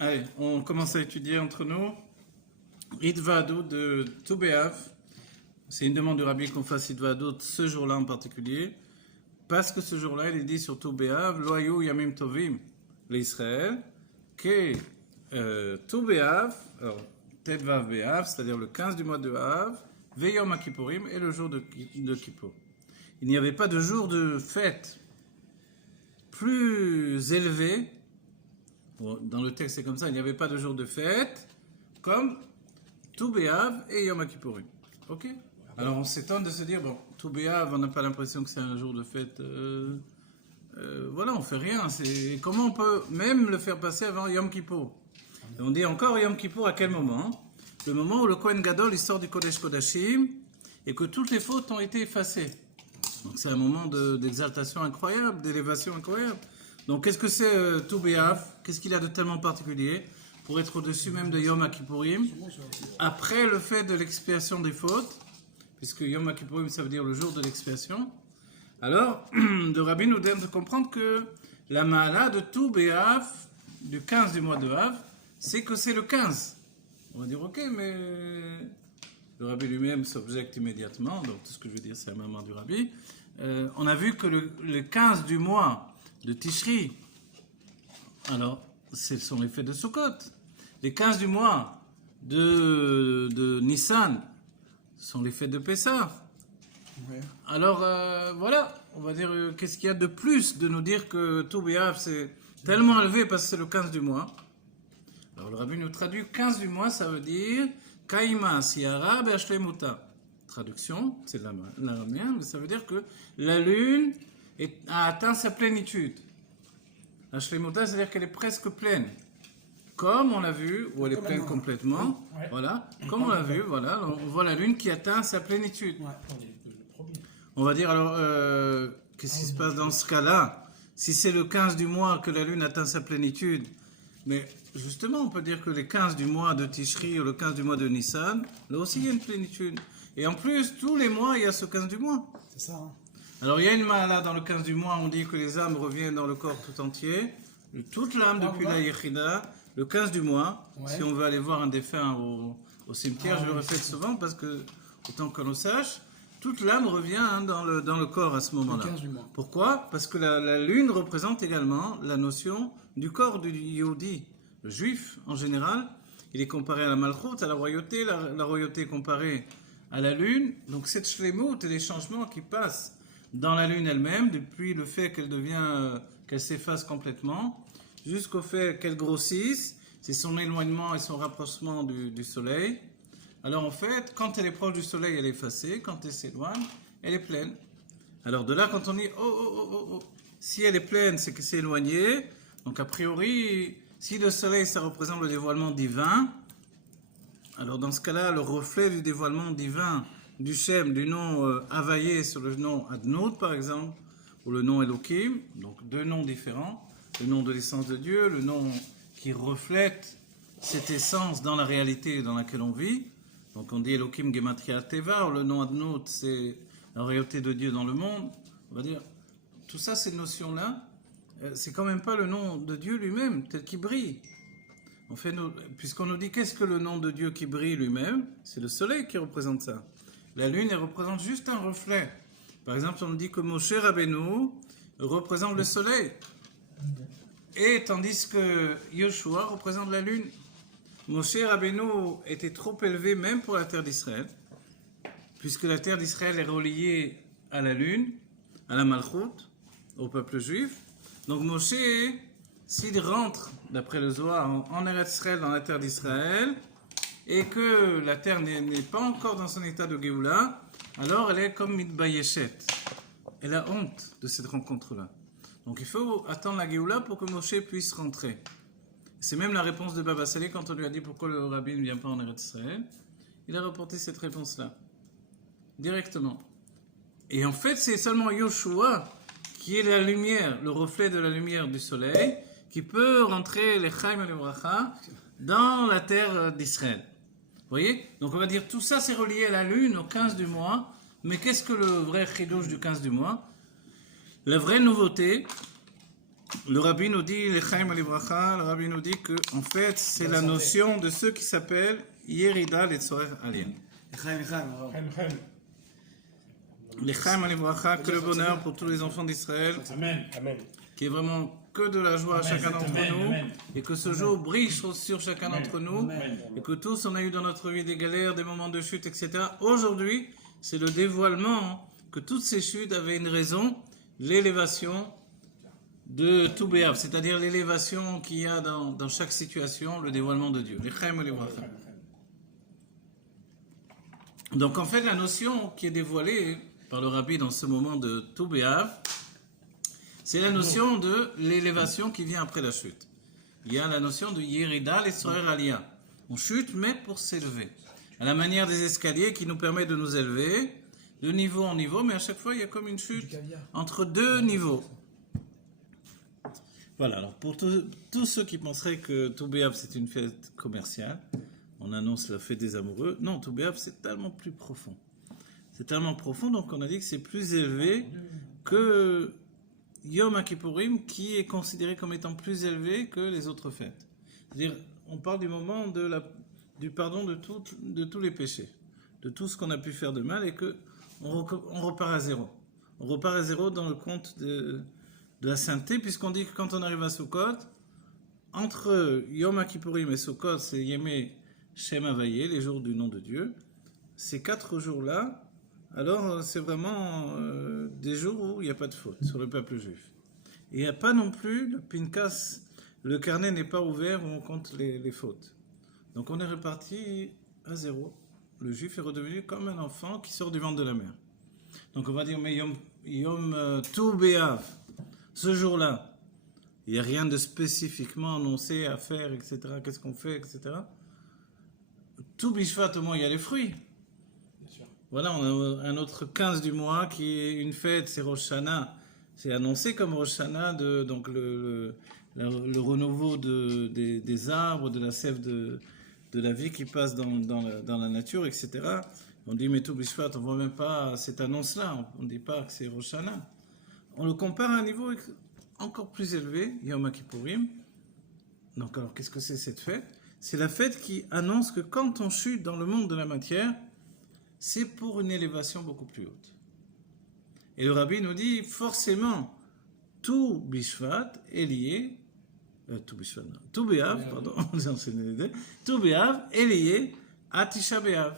Allez, on commence à étudier entre nous. Hitva'adut de Tu B'Av. C'est une demande du Rabbi qu'on fasse Hitva'adut ce jour-là en particulier. Parce que ce jour-là, il est dit sur Tu B'Av, Lo hayu yamim tovim l'Israël, que Tu B'Av, alors Tet Vav B'Av, c'est-à-dire le 15 du mois de Av, Veyom HaKippurim et le jour de Kippour. Il n'y avait pas de jour de fête plus élevé. Dans le texte, c'est comme ça, il n'y avait pas de jour de fête comme Tu B'Av et Yom HaKippurim. Ok? Alors on s'étonne de se dire, bon, Tu B'Av, on n'a pas l'impression que c'est un jour de fête. Voilà, on fait rien. Comment on peut même le faire passer avant Yom Kippour? Et on dit encore Yom Kippour à quel moment? Le moment où le Kohen Gadol il sort du Kodesh Kodashim et que toutes les fautes ont été effacées. Donc c'est un moment d'exaltation incroyable, d'élévation incroyable. Donc qu'est-ce que c'est Tu B'Av? Qu'est-ce qu'il a de tellement particulier pour être au-dessus même de Yom HaKippurim? Après le fait de l'expiation des fautes, puisque Yom HaKippurim ça veut dire le jour de l'expiation, alors le Rabbi nous donne de comprendre que la Ma'ala de Tu B'Av, du 15 du mois de Av, c'est que c'est le 15. On va dire ok, mais le Rabbi lui-même s'objecte immédiatement, donc tout ce que je veux dire c'est la maman du Rabbi. On a vu que le 15 du mois de Tishri, alors ce sont les fêtes de Sukkot. Les 15 du mois de Nissan sont les fêtes de Pessah. Ouais. Alors voilà, on va dire qu'est-ce qu'il y a de plus de nous dire que Tu B'Av c'est tellement élevé parce que c'est le 15 du mois. Alors le Rabbi nous traduit 15 du mois, ça veut dire Kaima Siara Be'ashlemuta. Traduction, c'est l'araméen, mais ça veut dire que la lune a atteint sa plénitude. Ashlemuta, c'est-à-dire qu'elle est presque pleine. Comme on l'a vu, ou elle est pleine complètement, ouais. Voilà. Comme on l'a vu, voilà, on voit la lune qui atteint sa plénitude. Ouais. On va dire alors, qu'est-ce qui se passe dans ce cas-là? Si c'est le 15 du mois que la lune atteint sa plénitude, mais justement, on peut dire que les 15 du mois de Tishri ou le 15 du mois de Nissan, là aussi il y a une plénitude. Et en plus, tous les mois, il y a ce 15 du mois. C'est ça. Hein. Alors, il y a une ma'ala dans le 15 du mois, on dit que les âmes reviennent dans le corps tout entier. Toute l'âme depuis la Yechida, le 15 du mois, ouais. Si on veut aller voir un défunt au cimetière, je le répète souvent parce que, autant que l'on sache, toute l'âme revient hein, dans le corps à ce moment-là. Le 15 du mois. Pourquoi? Parce que la lune représente également la notion du corps du Yehudi. Le juif, en général, il est comparé à la Malchut, à la royauté. La royauté est comparée à la lune. Donc cette shlemut et les changements qui passent dans la lune elle-même, depuis le fait qu'elle s'efface complètement, jusqu'au fait qu'elle grossisse, c'est son éloignement et son rapprochement du soleil. Alors en fait, quand elle est proche du soleil, elle est effacée. Quand elle s'éloigne, elle est pleine. Alors de là, quand on dit si elle est pleine, c'est que c'est éloigné. Donc a priori, si le soleil, ça représente le dévoilement divin, alors dans ce cas-là, le reflet du dévoilement divin du Shem, du nom Havayé sur le nom Adnout par exemple, ou le nom Elohim, donc deux noms différents, le nom de l'essence de Dieu, le nom qui reflète cette essence dans la réalité dans laquelle on vit. Donc on dit Elohim Gematria Teva, ou le nom Adnout, c'est la réalité de Dieu dans le monde. On va dire, tout ça, ces notions-là, c'est quand même pas le nom de Dieu lui-même, tel qu'il brille. En fait, puisqu'on nous dit qu'est-ce que le nom de Dieu qui brille lui-même, c'est le soleil qui représente ça. La lune, elle représente juste un reflet. Par exemple, on nous dit que Moshe Rabbeinu représente le soleil. Et tandis que Yoshua représente la lune. Moshe Rabbeinu était trop élevé même pour la terre d'Israël, puisque la terre d'Israël est reliée à la lune, à la Malchut, au peuple juif. Donc Moshe, s'il rentre, d'après le Zohar, en Eretz Israël, dans la terre d'Israël, et que la terre n'est pas encore dans son état de Géoula, alors elle est comme Mitbayeshet. Elle a honte de cette rencontre-là. Donc il faut attendre la Géoula pour que Moshe puisse rentrer. C'est même la réponse de Baba Salé quand on lui a dit pourquoi le Rabbi ne vient pas en Eretz Israël. Il a rapporté cette réponse-là, directement. Et en fait, c'est seulement Yoshua qui est la lumière, le reflet de la lumière du soleil, qui peut rentrer les Chaim et les Bracha dans la terre d'Israël. Vous voyez? Donc on va dire tout ça c'est relié à la lune au 15 du mois. Mais qu'est-ce que le vrai chidouche du 15 du mois? La vraie nouveauté, Le rabbi nous dit, Lechaim Alivracha, le rabbi nous dit que, en fait, c'est la notion de ce qui s'appelle Yerida Letzorer Alien. Lechaim Alivracha, que le bonheur pour tous les enfants d'Israël. Amen. Amen. Qui est vraiment que de la joie à chacun d'entre nous, et que ce jour brille sur chacun d'entre nous, et que tous on a eu dans notre vie des galères, des moments de chute, etc. Aujourd'hui, c'est le dévoilement que toutes ces chutes avaient une raison, l'élévation de tout Béav, c'est-à-dire l'élévation qu'il y a dans chaque situation, le dévoilement de Dieu. Donc en fait, la notion qui est dévoilée par le rabbi dans ce moment de tout Béav, c'est la notion de l'élévation qui vient après la chute. Il y a la notion de Yerida Letzorer Aliyah. On chute, mais pour s'élever. À la manière des escaliers qui nous permet de nous élever de niveau en niveau, mais à chaque fois, il y a comme une chute entre deux niveaux. Voilà, alors pour tous ceux qui penseraient que Tou B'Av c'est une fête commerciale, on annonce la fête des amoureux. Non, Tou B'Av c'est tellement plus profond. C'est tellement profond, donc on a dit que c'est plus élevé que Yom Kippourim, qui est considéré comme étant plus élevé que les autres fêtes. C'est-à-dire, on parle du moment du pardon de tous les péchés, de tout ce qu'on a pu faire de mal, et que on repart à zéro. On repart à zéro dans le compte de la sainteté, puisqu'on dit que quand on arrive à Sukkot, entre Yom Kippourim et Sukkot, c'est Yemé Shem Havayé, les jours du nom de Dieu. Ces 4 jours-là, alors c'est vraiment des jours où il n'y a pas de faute sur le peuple juif. Et il n'y a pas non plus, le Pinkas, le carnet n'est pas ouvert où on compte les fautes. Donc on est reparti à zéro. Le juif est redevenu comme un enfant qui sort du ventre de la mère. Donc on va dire, mais Yom Tou B'Av, ce jour-là, il n'y a rien de spécifiquement annoncé à faire, etc. Qu'est-ce qu'on fait, etc. Tout Bishvat, au moins, il y a les fruits. Voilà, on a un autre 15 du mois qui est une fête, c'est Rosh Hashanah. C'est annoncé comme Rosh Hashanah, donc le renouveau des arbres, de la sève de la vie qui passe dans la nature, etc. On dit, mais tout Bishvat, on ne voit même pas cette annonce-là. On ne dit pas que c'est Rosh Hashanah. On le compare à un niveau encore plus élevé, Yom Kippourim. Donc alors, qu'est-ce que c'est cette fête? C'est la fête qui annonce que quand on chute dans le monde de la matière, c'est pour une élévation beaucoup plus haute. Et le rabbi nous dit, forcément, tout Bishvat est lié, tout B'Av, pardon, tout B'Av est lié à Tisha B'Av.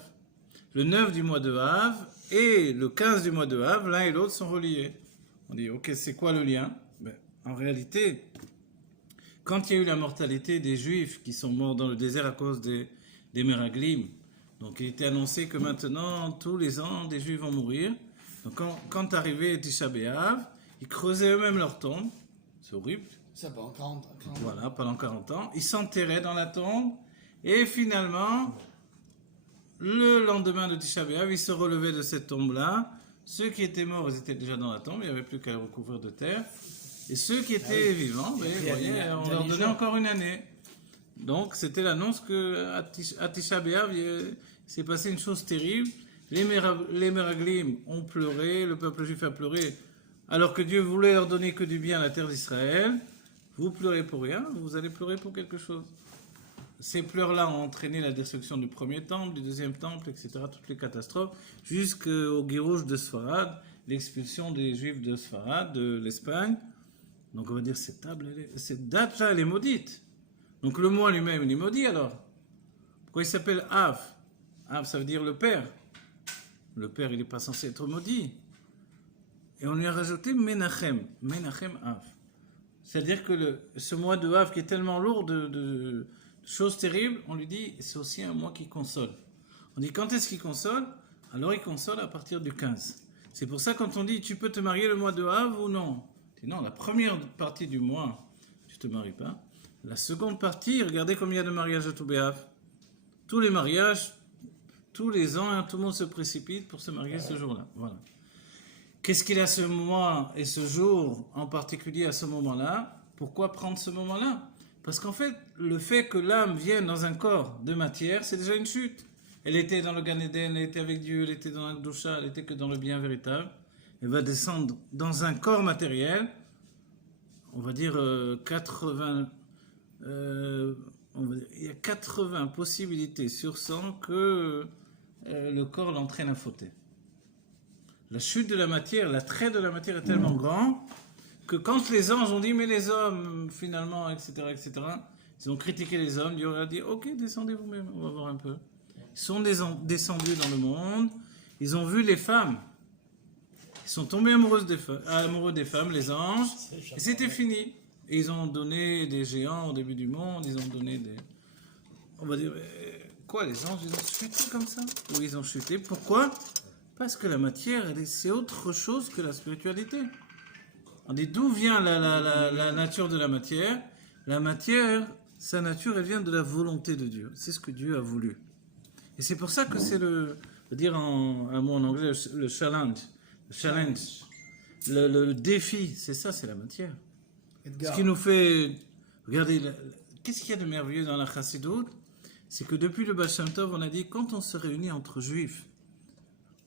Le 9 du mois de Av et le 15 du mois de Av, l'un et l'autre sont reliés. On dit, ok, c'est quoi le lien? En réalité, quand il y a eu la mortalité des Juifs qui sont morts dans le désert à cause des Meraglim, donc il était annoncé que maintenant, tous les ans, des Juifs vont mourir. Donc quand arrivait Tisha B'Av, ils creusaient eux-mêmes leur tombe. C'est horrible. Ça pendant 40 ans. Voilà, pendant 40 ans. Ils s'enterraient dans la tombe. Et finalement, le lendemain de Tisha B'Av, ils se relevaient de cette tombe-là. Ceux qui étaient morts, ils étaient déjà dans la tombe. Il n'y avait plus qu'à les recouvrir de terre. Et ceux qui étaient vivants, on leur donnait encore une année. Donc, c'était l'annonce qu'à Tisha B'Av, il s'est passé une chose terrible. Les Meraglim ont pleuré, le peuple juif a pleuré, alors que Dieu voulait leur donner que du bien à la terre d'Israël. Vous pleurez pour rien, vous allez pleurer pour quelque chose. Ces pleurs-là ont entraîné la destruction du premier temple, du deuxième temple, etc., toutes les catastrophes, jusqu'au Guirouj de Sfarad, l'expulsion des Juifs de Sfarad, de l'Espagne. Donc on va dire, cette date-là, elle est maudite. Donc le mois lui-même, il est maudit alors. Pourquoi il s'appelle Av? Av, ça veut dire le Père. Le Père, il n'est pas censé être maudit. Et on lui a rajouté Menachem. Menachem Av. C'est-à-dire que ce mois de Av qui est tellement lourd de choses terribles, on lui dit, c'est aussi un mois qui console. On dit, quand est-ce qu'il console? Alors il console à partir du 15. C'est pour ça quand on dit, tu peux te marier le mois de Av ou non? On dit, non, la première partie du mois, tu ne te maries pas. La seconde partie, regardez combien il y a de mariages à Tou B'Av. Tous les mariages, tous les ans, tout le monde se précipite pour se marier ce jour-là. Voilà. Qu'est-ce qu'il a ce mois et ce jour en particulier à ce moment-là? Pourquoi prendre ce moment-là? Parce qu'en fait, le fait que l'âme vienne dans un corps de matière, c'est déjà une chute. Elle était dans le Gan Eden, elle était avec Dieu, elle était dans la Kedusha, elle était que dans le bien véritable. Elle va descendre dans un corps matériel. on va dire 80, il y a 80 possibilités sur 100 que le corps l'entraîne à fauter. La chute de la matière, l'attrait de la matière est tellement grand que quand les anges ont dit mais les hommes finalement, etc., etc., ils ont critiqué les hommes, Dieu a dit ok, descendez vous-même, on va voir un peu. Ils sont descendus dans le monde, ils ont vu les femmes, ils sont tombés amoureux des femmes, les anges, et c'était fini. Et ils ont donné des géants au début du monde, ils ont donné des... On va dire, quoi, les anges, ils ont chuté comme ça? Oui, ils ont chuté. Pourquoi? Parce que la matière, c'est autre chose que la spiritualité. On dit d'où vient la nature de la matière? La matière, sa nature, elle vient de la volonté de Dieu. C'est ce que Dieu a voulu. Et c'est pour ça que c'est dire un mot en anglais, le challenge. Le défi, c'est ça, c'est la matière. Edgar. Ce qui nous fait... Regardez, qu'est-ce qu'il y a de merveilleux dans la chassidoute? C'est que depuis le Baal Shem Tov, on a dit, quand on se réunit entre juifs,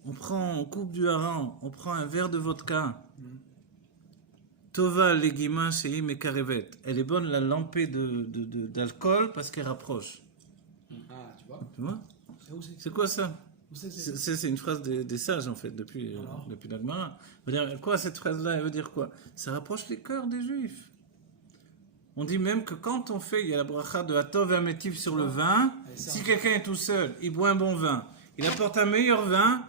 on coupe du hareng, on prend un verre de vodka, Tova legima sheim et karevet. Elle est bonne la lampée d'alcool parce qu'elle rapproche. Ah, tu vois. Tu vois? C'est où c'est? C'est quoi ça? Où c'est? C'est une phrase des sages en fait, depuis la Gemara. Quoi cette phrase-là, elle veut dire quoi? Ça rapproche les cœurs des juifs. On dit même que quand on fait, il y a la bracha de Atov et Amétiv sur le vin, si quelqu'un est tout seul, il boit un bon vin, il apporte un meilleur vin,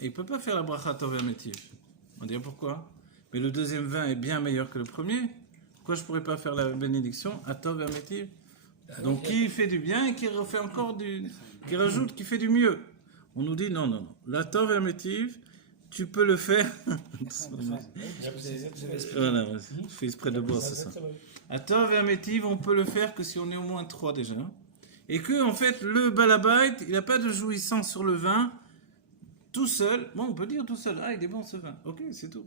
et il ne peut pas faire la bracha Atov et Amétiv. On dit pourquoi? Mais le deuxième vin est bien meilleur que le premier. Pourquoi je ne pourrais pas faire la bénédiction Atov et Amétiv? Donc qui fait du bien et qui refait encore qui rajoute, qui fait du mieux. On nous dit non. L'Atov et Amétiv, tu peux le faire. Voilà, je fais exprès de boire, c'est ça. Atov et Amétiv, on peut le faire que si on est au moins 3 déjà. Et que, en fait, le balabait, il n'a pas de jouissance sur le vin tout seul. Bon, on peut dire tout seul, il est bon ce vin. Ok, c'est tout.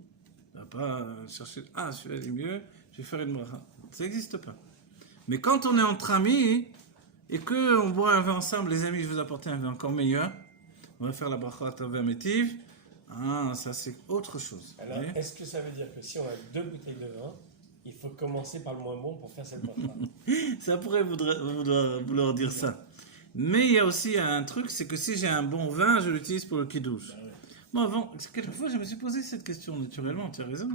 On va pas chercher, celui-là il est mieux, je vais faire une bracha. Ça n'existe pas. Mais quand on est entre amis et qu'on boit un vin ensemble, les amis, je vous apporte un vin encore meilleur, on va faire la bracha Atov et Amétiv. Ça c'est autre chose. Alors, est-ce que ça veut dire que si on a 2 bouteilles de vin, il faut commencer par le moins bon pour faire cette bracha? Ça pourrait vouloir dire ça. Mais il y a aussi un truc, c'est que si j'ai un bon vin, je l'utilise pour le kiddush. Moi, avant, quelquefois, je me suis posé cette question naturellement, tu as raison.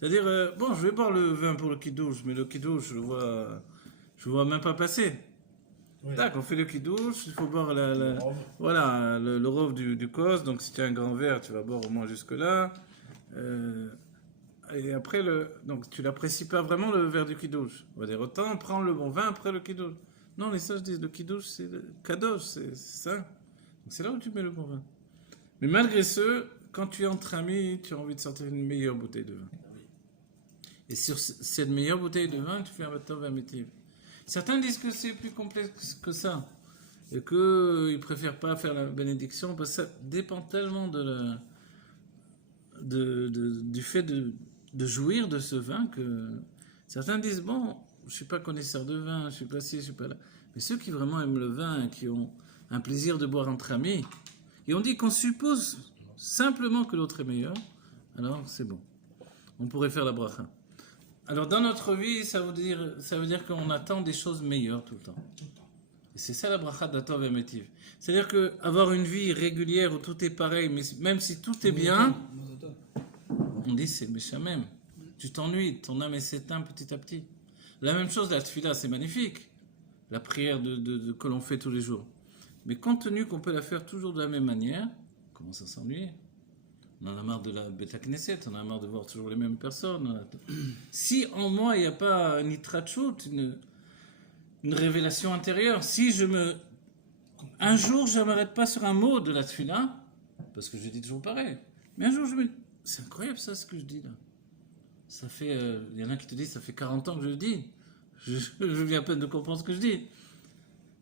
C'est-à-dire, je vais boire le vin pour le kiddush, mais le kiddush, je le vois même pas passer. Oui. Tac, on fait le kiddush, il faut boire le rov du kos, donc si tu as un grand verre, tu vas boire au moins jusque-là. Et après, donc tu n'apprécies pas vraiment le verre du kiddush. On va dire, autant prendre le bon vin après le kiddush. Non, les sages disent, le kiddush, c'est le kadosh, c'est ça. Donc c'est là où tu mets le bon vin. Mais malgré ce, quand tu es entre amis, tu as envie de sortir une meilleure bouteille de vin. Et sur cette meilleure bouteille de vin, tu fais un Atov et Amétiv. Certains disent que c'est plus complexe que ça. Et qu'ils ne préfèrent pas faire la bénédiction, parce que ça dépend tellement du fait de jouir de ce vin que certains disent, bon, je ne suis pas connaisseur de vin, je ne suis pas ci, je ne suis pas là. Mais ceux qui vraiment aiment le vin, qui ont un plaisir de boire entre amis, et on dit qu'on suppose simplement que l'autre est meilleur, alors c'est bon. On pourrait faire la bracha. Alors dans notre vie, ça veut dire qu'on attend des choses meilleures tout le temps. Et c'est ça la bracha d'Atov et Amétiv. C'est-à-dire qu'avoir une vie régulière où tout est pareil, mais même si tout est bien, on dit c'est le méchamem. Tu t'ennuies, ton âme s'éteint petit à petit. La même chose, la tefila, c'est magnifique. La prière que l'on fait tous les jours. Mais compte tenu qu'on peut la faire toujours de la même manière, on commence à s'ennuyer. On en a marre de la Beth Knesset, on en a marre de voir toujours les mêmes personnes. Si en moi il n'y a pas une itrachut, une révélation intérieure, si un jour je ne m'arrête pas sur un mot de la tefila, parce que je dis toujours pareil, mais un jour c'est incroyable ça ce que je dis là. Ça fait, il y en a qui te disent, ça fait 40 ans que je le dis. Je viens à peine de comprendre ce que je dis.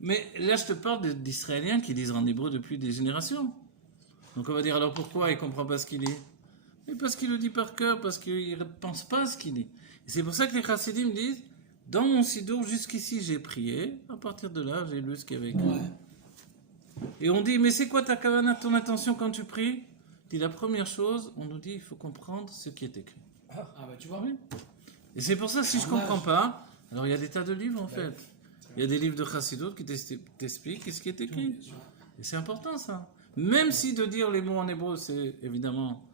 Mais là, je te parle d'Israéliens qui disent en hébreu depuis des générations. Donc on va dire, alors pourquoi il ne comprend pas ce qu'il dit? Et parce qu'il le dit par cœur, parce qu'il ne pense pas à ce qu'il dit. Et c'est pour ça que les chassidim disent, dans mon sidour, jusqu'ici j'ai prié, à partir de là, j'ai lu ce qu'il y avait écrit. Ouais. Et on dit, mais c'est quoi ta kavana, ton intention quand tu pries? Dit la première chose, on nous dit, il faut comprendre ce qui est écrit. Bah tu vois. Oui. Et c'est pour ça, si je ne comprends pas, alors il y a des tas de livres en fait. Il y a des livres de Chassidut qui t'expliquent ce qui est écrit. Et c'est important ça. Même si de dire les mots en hébreu, c'est évidemment,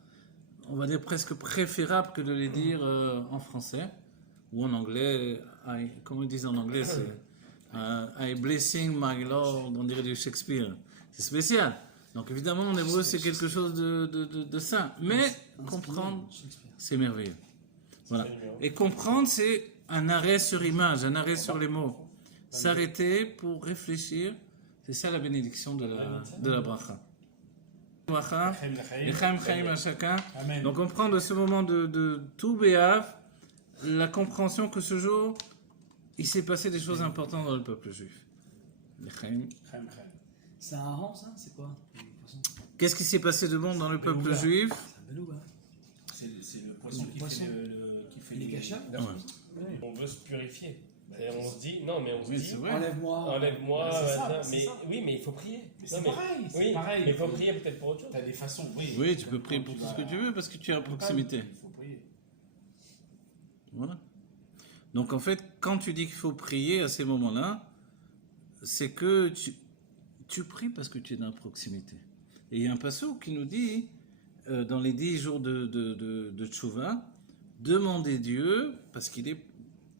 on va dire presque préférable que de les dire en français ou en anglais. Comment ils disent en anglais, c'est I blessing my Lord, on dirait du Shakespeare. C'est spécial. Donc évidemment, en hébreu, c'est quelque chose de sain. Mais comprendre, c'est merveilleux. Voilà. Et comprendre, c'est un arrêt sur image, un arrêt sur les mots. S'arrêter pour réfléchir, c'est ça la bénédiction de la bracha. Bracha, Lechaim Chaim à chacun. Donc on prend de ce moment de tout Béav la compréhension que ce jour, il s'est passé des choses importantes dans le peuple juif. Lechaim. C'est un rang, ça? C'est quoi? Qu'est-ce qui s'est passé de bon dans le peuple juif? C'est un beluga. C'est le poisson qui fait Les cachats? On veut se purifier. Et on se dit, non, mais on se Oui, dit, c'est vrai. Enlève-moi. enlève-moi, c'est ça, maintenant. c'est Mais ça. oui, mais il faut prier. Mais Non, c'est pareil, oui, c'est pareil. mais il faut prier peut-être pour autre chose. T'as des façons, oui. Oui, tu peux prier pour tout ce que tu veux parce que tu es à proximité. Il faut prier. Voilà. Donc en fait, quand tu dis qu'il faut prier à ces moments-là, c'est que tu pries parce que tu es dans la proximité. Et il y a un passage qui nous dit, dans les 10 jours de Tchouva, demandez Dieu parce qu'il est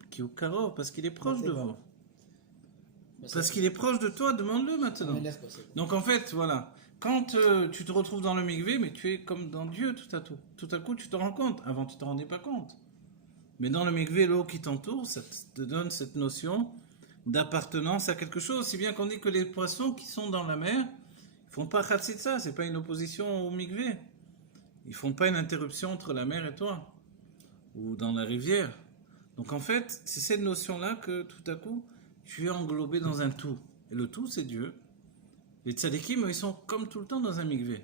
qui est au Karor, parce qu'il est proche de vous. Parce qu'il est proche de toi, demande-le maintenant. Donc en fait, voilà. Quand tu te retrouves dans le mikvé, mais tu es comme dans Dieu tout à coup. Tout à coup, tu te rends compte. Avant, tu ne te rendais pas compte. Mais dans le mikvé, l'eau qui t'entoure, ça te donne cette notion d'appartenance à quelque chose. Si bien qu'on dit que les poissons qui sont dans la mer, ils font pas khatsitsa, c'est pas une opposition au mikvé. Ils font pas une interruption entre la mer et toi, ou dans la rivière. Donc en fait, c'est cette notion-là que tout à coup, tu es englobé dans un tout. Et le tout, c'est Dieu. Les tzadikim, ils sont comme tout le temps dans un mikvé.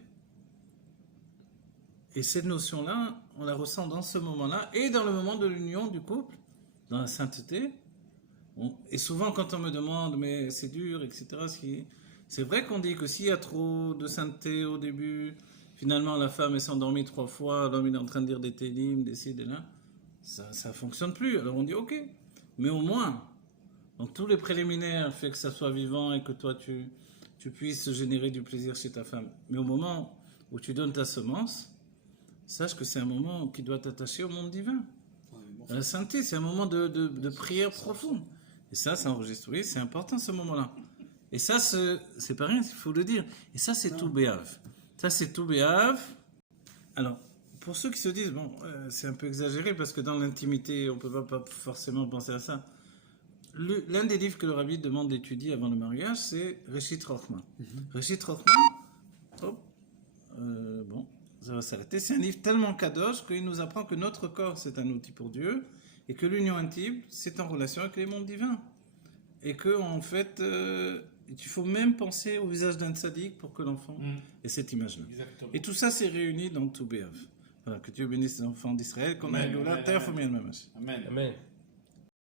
Et cette notion-là, on la ressent dans ce moment-là, et dans le moment de l'union du couple, dans la sainteté. Et souvent, quand on me demande, mais c'est dur, etc., c'est vrai qu'on dit que s'il y a trop de sainteté au début, finalement la femme est s'endormie 3 fois, l'homme il est en train de dire des télim, des ci, des là, ça ne fonctionne plus. Alors on dit ok, mais au moins, donc tous les préliminaires fait que ça soit vivant et que toi tu puisses générer du plaisir chez ta femme. Mais au moment où tu donnes ta semence, sache que c'est un moment qui doit t'attacher au monde divin. À la sainteté, c'est un moment de prière profonde. Et ça, c'est enregistré, c'est important ce moment-là. Et ça, c'est pas rien, il faut le dire. Et ça, c'est tout béave. Ça, c'est tout béave. Alors, pour ceux qui se disent, bon, c'est un peu exagéré parce que dans l'intimité, on ne peut pas forcément penser à ça. L'un des livres que le rabbi demande d'étudier avant le mariage, c'est Reshit Rochma. Reshit Rochma, bon, ça va s'arrêter. C'est un livre tellement kadosh qu'il nous apprend que notre corps, c'est un outil pour Dieu et que l'union intime, c'est en relation avec les mondes divins. Et que, en fait, il faut même penser au visage d'un tzaddik pour que l'enfant ait cette image-là. Exactement. Et tout ça, c'est réuni dans tout Béav. Voilà, que Dieu bénisse les enfants d'Israël, qu'on a eu la terre, faut bien le même. Amen. Amen.